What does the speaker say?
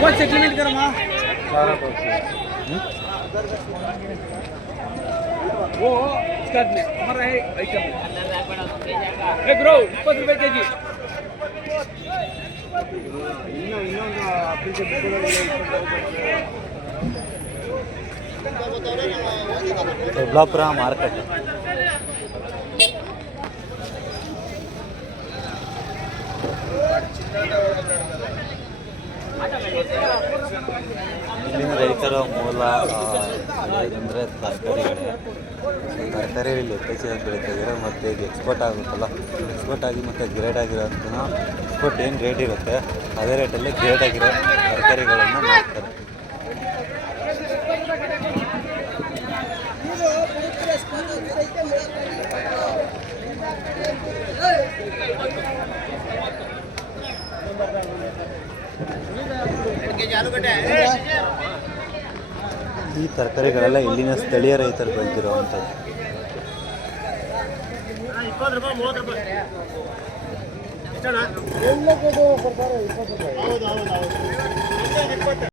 वो सेटलमेंट करो माँ वो इसका हमारा है आइटम है ब्रो 20 रुपए केजी ಇನ್ನೊಂದು ಅಪ್ಲಿಕೆ ದೊಡ್ಡಬಳ್ಳಾಪುರ ಮಾರ್ಕೆಟ್. ಇಲ್ಲಿನ ರೈತರ ಮೂಲ ಅಂದರೆ ತರಕಾರಿಗಳೇ. ತರಕಾರಿಗಳಲ್ಲಿ ಹೆಚ್ಚೆಚ್ಚಾಗಿ ಬೆಳೀತಾ ಇದ್ದಾರೆ ಮತ್ತು ಇದು ಎಕ್ಸ್ಪೋರ್ಟ್ ಆಗುತ್ತಲ್ಲ, ಎಕ್ಸ್ಪೋರ್ಟ್ ಆಗಿ ಮತ್ತು ಗ್ರೇಡ್ ಆಗಿರೋದನ್ನ ಎಕ್ಸ್ಪೋರ್ಟ್ ಏನು ರೇಟ್ ಇರುತ್ತೆ ಅದೇ ರೇಟಲ್ಲಿ ಗ್ರೇಡ್ ಆಗಿರೋ ತರಕಾರಿಗಳನ್ನು ಮಾಡ್ತಾರೆ. ಈ ತರಕಾರಿಗಳೆಲ್ಲ ಇಲ್ಲಿನ ಸ್ಥಳೀಯ ರೈತರು ಬೆಳೆದಿರುವಂಥದ್ದು.